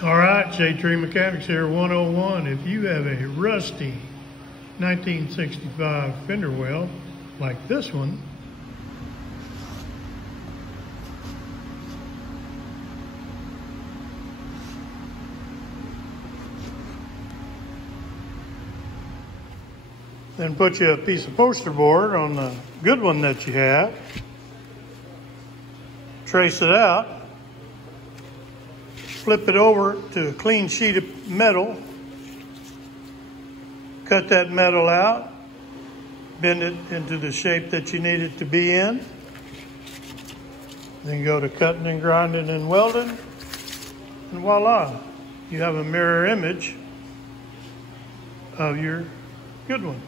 All right, Shade Tree Mechanics here, 101. If you have a rusty 1965 fender well like this one, then put you a piece of poster board on the good one that you have, trace it out, flip it over to a clean sheet of metal, cut that metal out, bend it into the shape that you need it to be in, then go to cutting and grinding and welding, and voila, you have a mirror image of your good one.